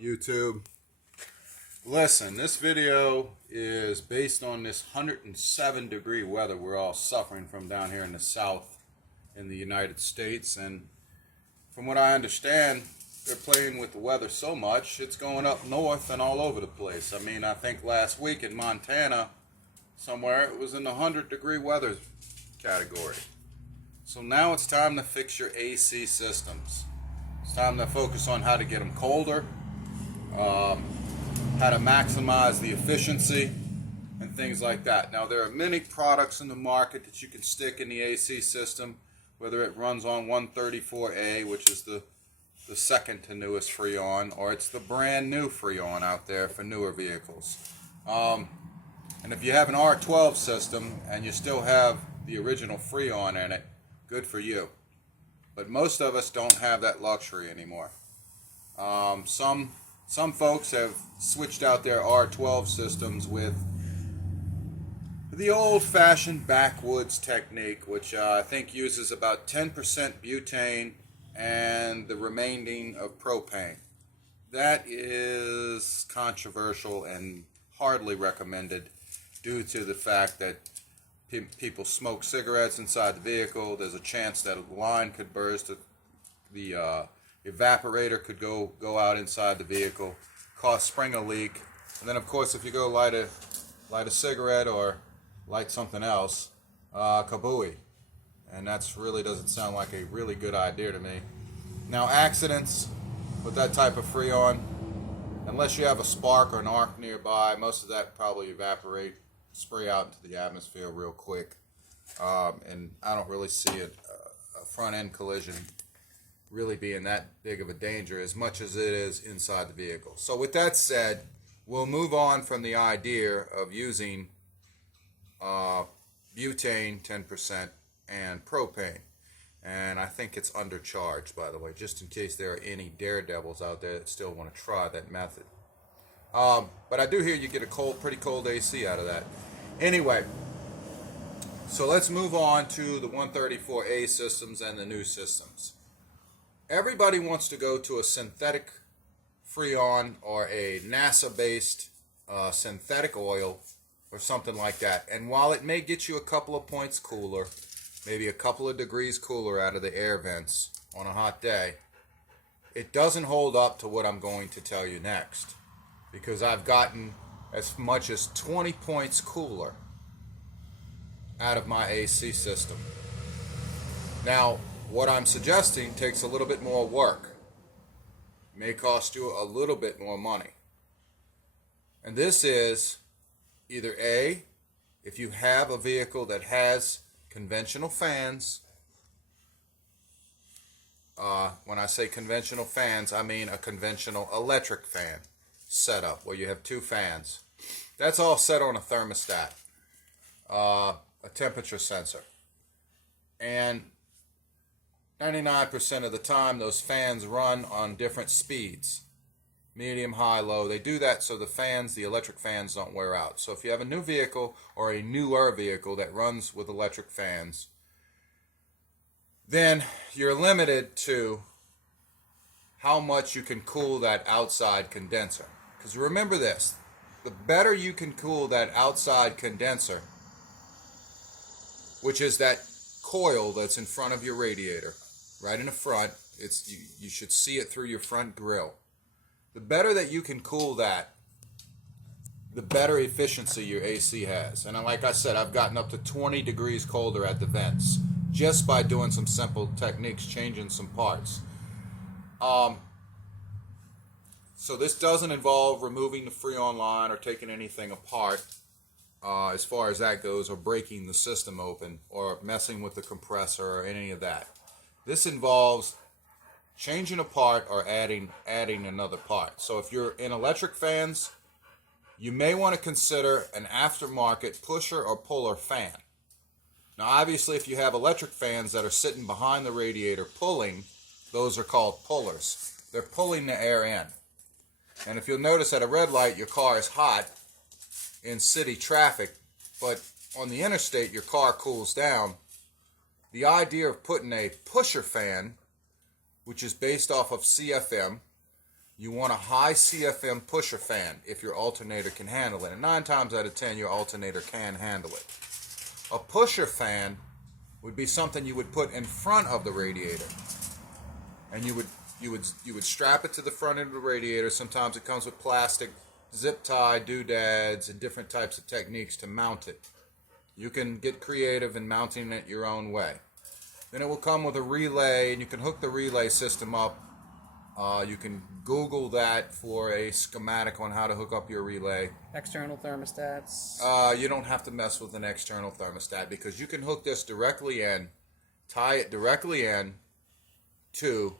YouTube? Listen, this video is based on this 107-degree weather we're all suffering from down here in the south in the United States. And from what I understand, they're playing with the weather so much, it's going up north and all over the place. I mean, I think last week in Montana, somewhere, it was in the 100-degree weather category. So now it's time to fix your AC systems. It's time to focus on how to get them colder, how to maximize the efficiency, and things like that. Now, there are many products in the market that you can stick in the AC system, whether it runs on 134A, which is the second to newest Freon, or it's the brand new Freon out there for newer vehicles. And if you have an R12 system and you still have the original Freon in it, good for you. But most of us don't have that luxury anymore. Some folks have switched out their R12 systems with the old-fashioned backwoods technique, which I think uses about 10% butane and the remaining of propane. That is controversial and hardly recommended due to the fact that people smoke cigarettes inside the vehicle. There's a chance that a line could burst, the evaporator could go out inside the vehicle, spring a leak, and then of course if you go light a cigarette or light something else, kabooey. And that's really doesn't sound like a really good idea to me. Now, accidents with that type of Freon, unless you have a spark or an arc nearby, most of that probably spray out into the atmosphere real quick. And I don't really see a front end collision really being that big of a danger as much as it is inside the vehicle. So with that said, we'll move on from the idea of using butane 10% and propane. And I think it's undercharged, by the way, just in case there are any daredevils out there that still want to try that method. But I do hear you get a pretty cold AC out of that. Anyway, so let's move on to the 134A systems and the new systems. Everybody wants to go to a synthetic Freon or a NASA-based synthetic oil or something like that. And while it may get you a couple of points cooler, maybe a couple of degrees cooler out of the air vents on a hot day, it doesn't hold up to what I'm going to tell you next, because I've gotten as much as 20 points cooler out of my AC system. Now, what I'm suggesting takes a little bit more work. It may cost you a little bit more money. And this is either A, if you have a vehicle that has conventional fans. When I say conventional fans, I mean a conventional electric fan setup where you have two fans. That's all set on a thermostat, a temperature sensor. And 99% of the time, those fans run on different speeds. Medium, high, low. They do that so the electric fans don't wear out. So if you have a new vehicle or a newer vehicle that runs with electric fans, then you're limited to how much you can cool that outside condenser. Because remember this, the better you can cool that outside condenser, which is that coil that's in front of your radiator, right in the front, you should see it through your front grill. The better that you can cool that, the better efficiency your AC has. And like I said, I've gotten up to 20 degrees colder at the vents just by doing some simple techniques, changing some parts. So this doesn't involve removing the Freon line or taking anything apart as far as that goes, or breaking the system open or messing with the compressor or any of that. This involves changing a part or adding another part. So if you're in electric fans, you may want to consider an aftermarket pusher or puller fan. Now obviously if you have electric fans that are sitting behind the radiator pulling, those are called pullers. They're pulling the air in. And if you'll notice at a red light, your car is hot in city traffic, but on the interstate your car cools down. The idea of putting a pusher fan, which is based off of CFM, you want a high CFM pusher fan if your alternator can handle it. And 9 times out of 10, your alternator can handle it. A pusher fan would be something you would put in front of the radiator. And you would strap it to the front of the radiator. Sometimes it comes with plastic, zip tie, doodads, and different types of techniques to mount it. You can get creative in mounting it your own way. Then it will come with a relay, and you can hook the relay system up. You can Google that for a schematic on how to hook up your relay. External thermostats. You don't have to mess with an external thermostat because you can hook this directly in, tie it directly in to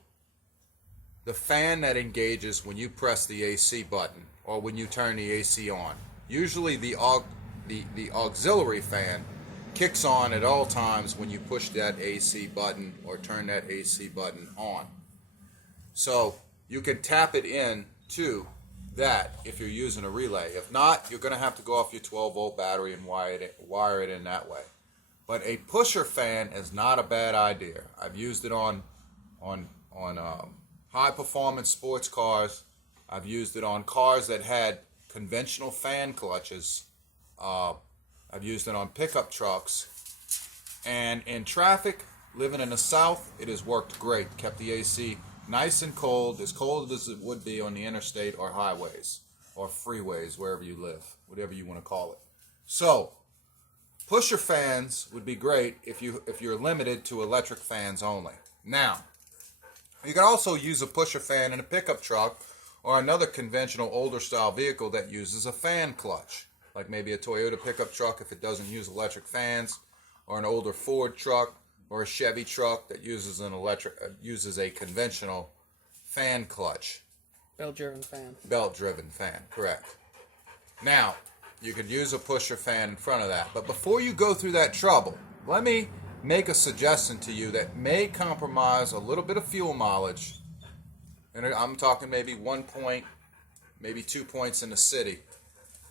the fan that engages when you press the AC button or when you turn the AC on. Usually the auxiliary fan kicks on at all times when you push that AC button or turn that AC button on. So you can tap it in to that if you're using a relay. If not, you're going to have to go off your 12-volt battery and wire it in that way. But a pusher fan is not a bad idea. I've used it on high-performance sports cars. I've used it on cars that had conventional fan clutches. I've used it on pickup trucks. And in traffic, living in the South, it has worked great. Kept the AC nice and cold as it would be on the interstate or highways or freeways, wherever you live, whatever you want to call it. So, pusher fans would be great if you're limited to electric fans only. Now, you can also use a pusher fan in a pickup truck or another conventional older style vehicle that uses a fan clutch, like maybe a Toyota pickup truck if it doesn't use electric fans, or an older Ford truck, or a Chevy truck that uses a conventional fan clutch. Belt-driven fan. Belt-driven fan, correct. Now, you could use a pusher fan in front of that. But before you go through that trouble, let me make a suggestion to you that may compromise a little bit of fuel mileage. And I'm talking maybe 1 point, maybe 2 points in the city.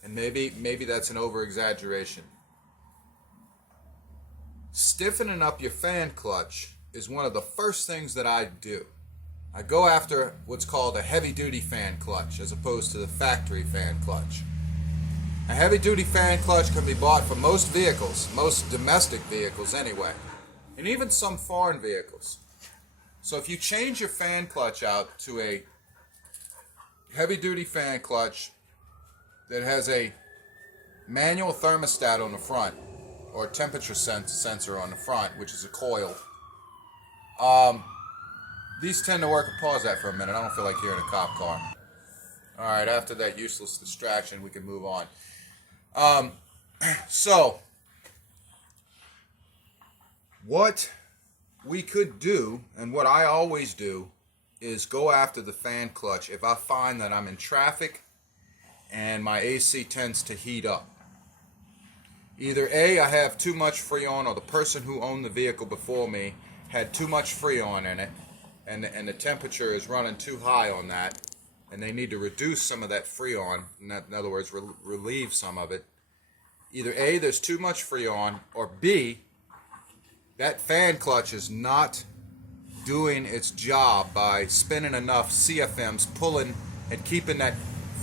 And maybe that's an over-exaggeration. Stiffening up your fan clutch is one of the first things that I do. I go after what's called a heavy-duty fan clutch as opposed to the factory fan clutch. A heavy-duty fan clutch can be bought for most vehicles, most domestic vehicles anyway, and even some foreign vehicles. So if you change your fan clutch out to a heavy-duty fan clutch that has a manual thermostat on the front, or a temperature sensor on the front, which is a coil. These tend to work. Pause that for a minute. I don't feel like hearing a cop car. All right, after that useless distraction, we can move on. So, what we could do, and what I always do, is go after the fan clutch if I find that I'm in traffic and my AC tends to heat up. Either A, I have too much Freon, or the person who owned the vehicle before me had too much Freon in it, and the temperature is running too high on that, and they need to reduce some of that Freon, in other words, relieve some of it. Either A, there's too much Freon, or B, that fan clutch is not doing its job by spinning enough CFMs, pulling and keeping that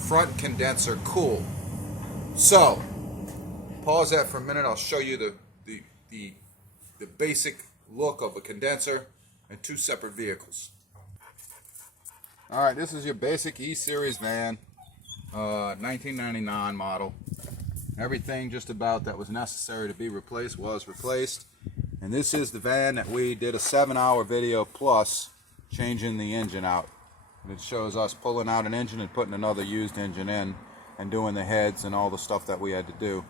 front condenser cool. So, pause that for a minute. I'll show you the basic look of a condenser in 2 separate vehicles. All right, this is your basic E-Series van, 1999 model. Everything just about that was necessary to be replaced was replaced. And this is the van that we did a 7-hour video plus changing the engine out. And it shows us pulling out an engine and putting another used engine in and doing the heads and all the stuff that we had to do.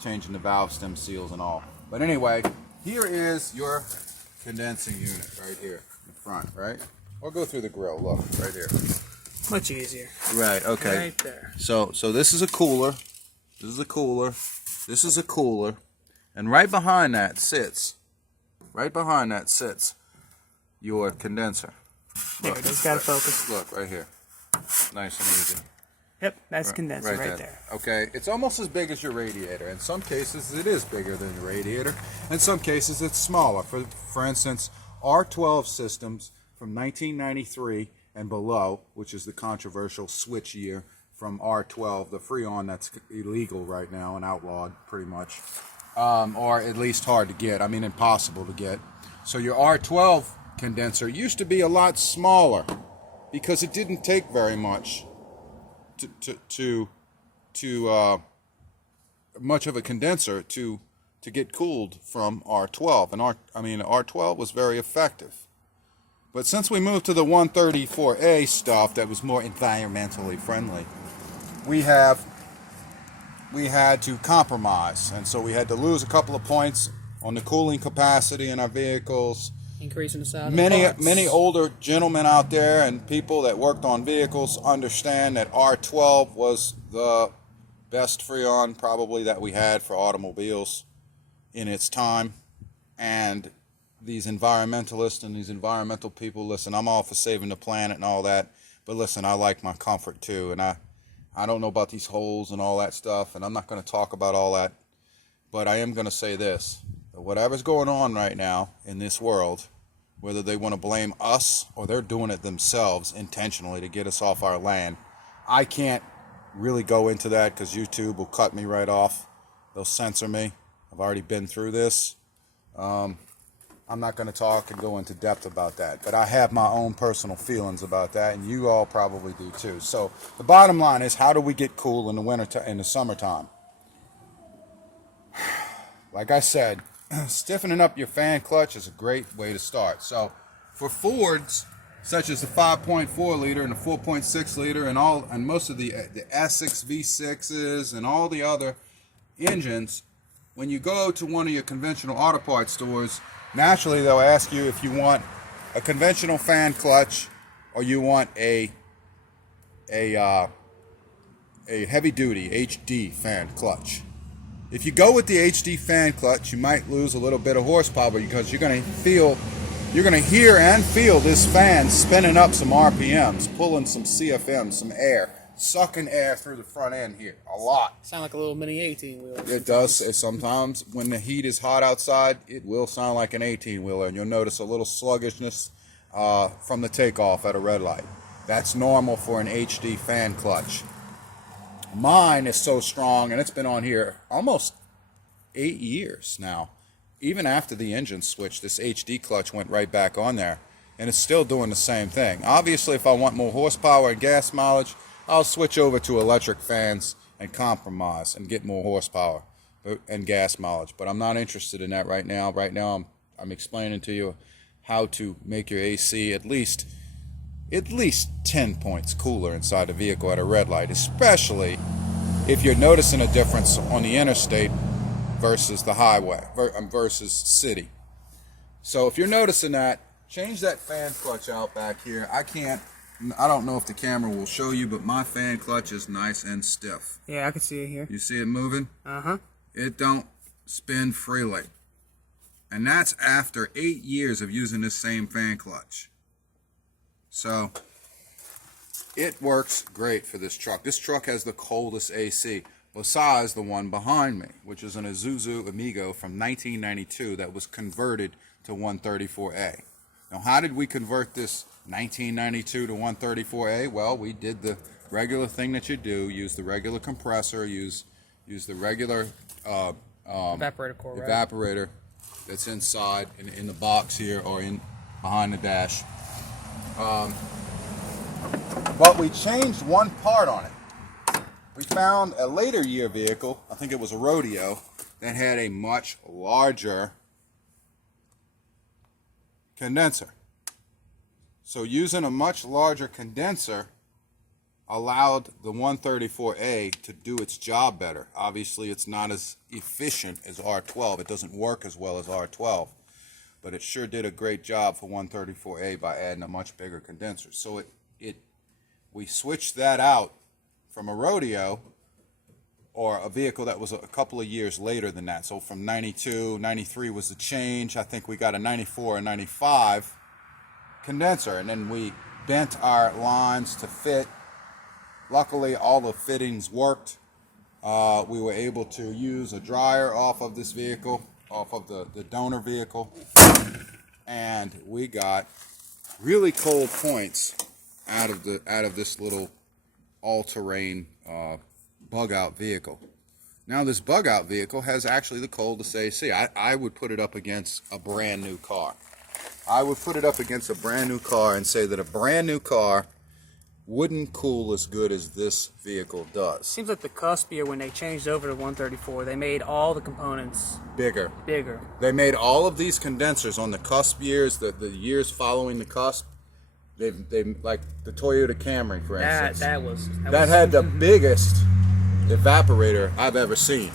Changing the valve stem seals and all. But anyway, here is your condensing unit right here in the front, right? Or go through the grill. Look, right here. Much easier. Right, okay. Right there. So this is a cooler. This is a cooler. This is a cooler. And right behind that sits your condenser. There it is. Got to focus. Look, right here. Nice and easy. Yep, that's condenser right there. Okay, it's almost as big as your radiator. In some cases, it is bigger than your radiator. In some cases, it's smaller. For instance, R12 systems from 1993 and below, which is the controversial switch year from R12, the Freon that's illegal right now and outlawed pretty much, or at least hard to get. I mean, impossible to get. So your R12 condenser used to be a lot smaller because it didn't take very much to much of a condenser to get cooled from R12, and R12 was very effective. But since we moved to the 134A stuff that was more environmentally friendly, we had to compromise, and so we had to lose a couple of points on the cooling capacity in our vehicles. Increasing the size of Many older gentlemen out there and people that worked on vehicles understand that R12 was the best Freon probably that we had for automobiles in its time. And these environmentalists and these environmental people, listen, I'm all for saving the planet and all that, but listen, I like my comfort too, and I don't know about these holes and all that stuff, and I'm not going to talk about all that, but I am going to say this: whatever's going on right now in this world, whether they want to blame us or they're doing it themselves intentionally to get us off our land, I can't really go into that because YouTube will cut me right off. They'll censor me. I've already been through this. I'm not going to talk and go into depth about that, but I have my own personal feelings about that, and you all probably do too. So the bottom line is, how do we get cool in the winter, in the summertime? Like I said, stiffening up your fan clutch is a great way to start. So for Fords, such as the 5.4 liter and the 4.6 liter and most of the Essex V6s and all the other engines, when you go to one of your conventional auto parts stores, naturally they'll ask you if you want a conventional fan clutch or you want a heavy duty HD fan clutch. If you go with the HD fan clutch, you might lose a little bit of horsepower because you're going to hear and feel this fan spinning up some RPMs, pulling some CFM, some air, sucking air through the front end here a lot. Sound like a little mini 18-wheeler. It does. Sometimes when the heat is hot outside, it will sound like an 18-wheeler, and you'll notice a little sluggishness from the takeoff at a red light. That's normal for an HD fan clutch. Mine is so strong, and it's been on here almost 8 years now. Even after the engine switch, this HD clutch went right back on there, and it's still doing the same thing. Obviously, if I want more horsepower and gas mileage, I'll switch over to electric fans and compromise and get more horsepower and gas mileage. But I'm not interested in that right now. Right now, I'm explaining to you how to make your AC at least 10 points cooler inside the vehicle at a red light, especially if you're noticing a difference on the interstate versus the highway versus city. So if you're noticing that, change that fan clutch out back here. I don't know if the camera will show you, but my fan clutch is nice and stiff. Yeah, I can see it here. You see it moving? Uh-huh. It don't spin freely. And that's after 8 years of using this same fan clutch. So it works great for this truck. This truck has the coldest AC besides the one behind me, which is an Isuzu Amigo from 1992 that was converted to 134A. Now, how did we convert this 1992 to 134A? Well, we did the regular thing that you do. Use the regular compressor. Use the regular Evaporator core, right? evaporator that's inside in the box here or in behind the dash. But we changed one part on it. We found a later year vehicle, I think it was a Rodeo, that had a much larger condenser. So using a much larger condenser allowed the 134A to do its job better. Obviously, it's not as efficient as R12. It doesn't work as well as R12. But it sure did a great job for 134A by adding a much bigger condenser. So we switched that out from a Rodeo or a vehicle that was a couple of years later than that. So from 92, 93 was the change. I think we got a 94 and 95 condenser, and then we bent our lines to fit. Luckily, all the fittings worked. We were able to use a dryer off of this vehicle, off of the donor vehicle, and we got really cold points out of this little all-terrain bug-out vehicle. Now, this bug-out vehicle has actually the coldest AC. I would put it up against a brand new car. I would put it up against a brand new car and say that a brand new car wouldn't cool as good as this vehicle does. Seems like the cusp year when they changed over to 134, they made all the components bigger. They made all of these condensers on the cusp years, the years following the cusp. They like the Toyota Camry, for instance. That had the biggest evaporator I've ever seen,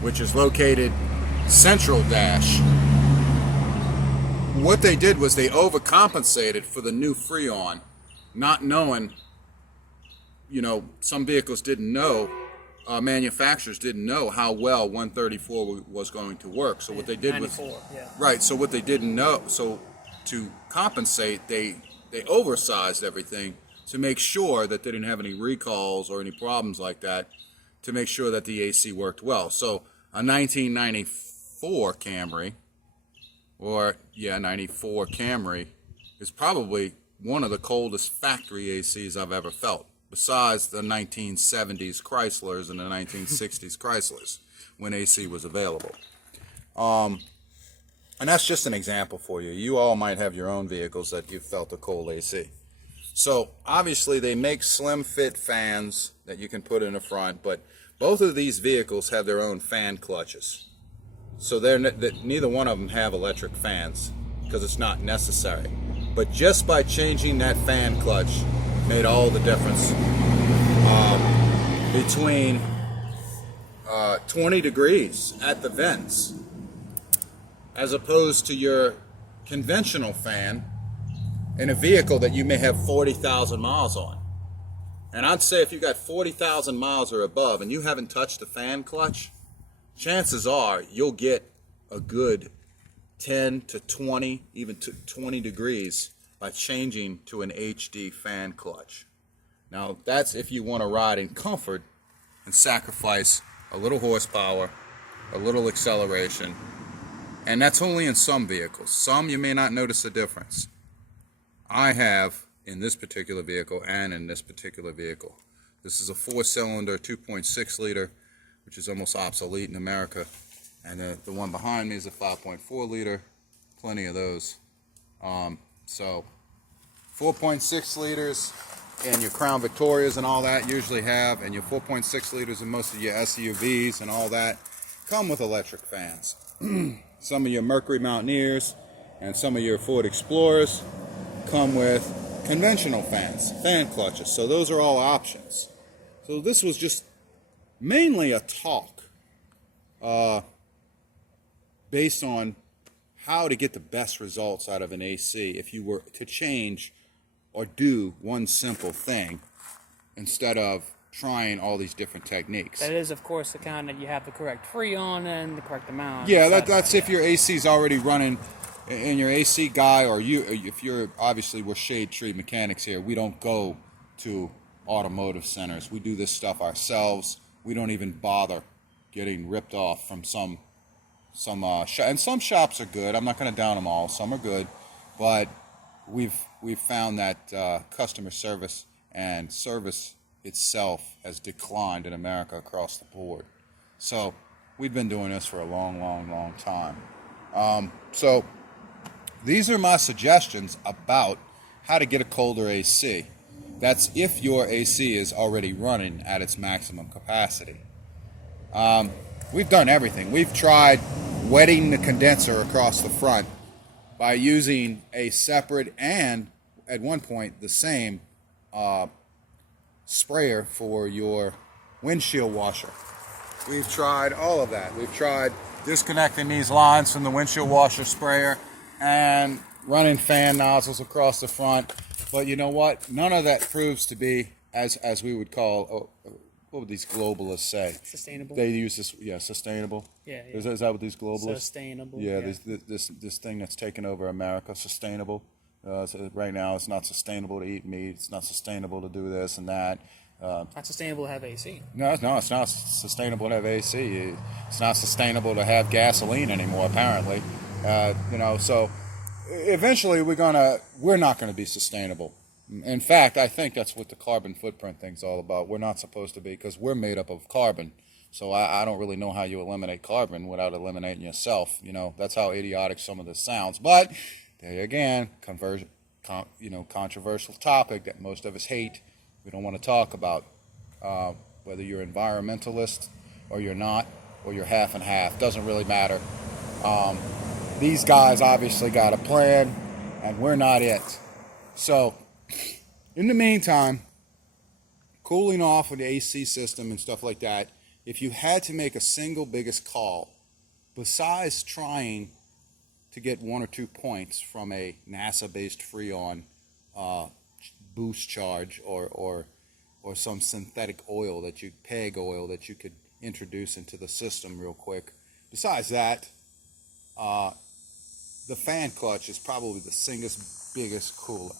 which is located central dash. What they did was they overcompensated for the new Freon, not knowing, some vehicles didn't know, manufacturers didn't know how well 134 was going to work. So what they did was, right, so what they didn't know, so to compensate, they oversized everything to make sure that they didn't have any recalls or any problems like that, to make sure that the AC worked well. So a 1994 Camry, 94 Camry, is probably one of the coldest factory ACs I've ever felt, besides the 1970s Chryslers and the 1960s Chryslers, when AC was available. And that's just an example for you. You all might have your own vehicles that you've felt a cold AC. So obviously they make slim fit fans that you can put in the front, but both of these vehicles have their own fan clutches. So neither one of them have electric fans because it's not necessary. But just by changing that fan clutch made all the difference. Between 20 degrees at the vents, as opposed to your conventional fan in a vehicle that you may have 40,000 miles on. And I'd say if you got 40,000 miles or above and you haven't touched the fan clutch, chances are you'll get a good 10 to 20, even to 20 degrees by changing to an HD fan clutch. Now, that's if you want to ride in comfort and sacrifice a little horsepower, a little acceleration, and that's only in some vehicles. Some you may not notice a difference. I have in this particular vehicle and in this particular vehicle. This is a 4-cylinder, 2.6 liter, which is almost obsolete in America. And the one behind me is a 5.4 liter, plenty of those. So 4.6 liters and your Crown Victorias and all that usually have, and your 4.6 liters in most of your SUVs and all that, come with electric fans. Some of your Mercury Mountaineers and some of your Ford Explorers come with conventional fans, fan clutches. So those are all options. So this was just mainly a talk based on how to get the best results out of an AC if you were to change or do one simple thing instead of trying all these different techniques. That is, of course, the kind that you have the correct freon and the correct amount. Yeah, that's if your AC is already running, and your AC guy, or you, if you're, obviously we're shade tree mechanics here, we don't go to automotive centers. We do this stuff ourselves. We don't even bother getting ripped off from some and some shops are good. I'm not going to down them all. Some are good, but we've found that customer service and service itself has declined in America across the board. So we've been doing this for a long time. So these are my suggestions about how to get a colder AC. That's if your AC is already running at its maximum capacity. We've done everything. We've tried wetting the condenser across the front by using a separate and, at one point, the same sprayer for your windshield washer. We've tried all of that. We've tried disconnecting these lines from the windshield washer sprayer and running fan nozzles across the front. But you know what? None of that proves to be, as we would call, what would these globalists say? Sustainable. They use this, sustainable. Yeah. Is that what these globalists? Sustainable. Yeah. This thing that's taken over America, sustainable. So right now, it's not sustainable to eat meat. It's not sustainable to do this and that. Not sustainable to have AC. No, it's not sustainable to have AC. It's not sustainable to have gasoline anymore, apparently. So eventually we're not going to be sustainable In fact, I think that's what the carbon footprint thing's all about. We're not supposed to be, because we're made up of carbon. So I don't really know how you eliminate carbon without eliminating yourself. You know, that's how idiotic some of this sounds. But there again, controversial topic that most of us hate. We don't want to talk about. Whether you're environmentalist or you're not, or you're half and half, doesn't really matter. These guys obviously got a plan, and we're not it. So, in the meantime, cooling off of the AC system and stuff like that, if you had to make a single biggest call, besides trying to get 1 or 2 points from a NASA-based Freon boost charge or some synthetic oil PEG oil that you could introduce into the system real quick. Besides that, the fan clutch is probably the single biggest cooler.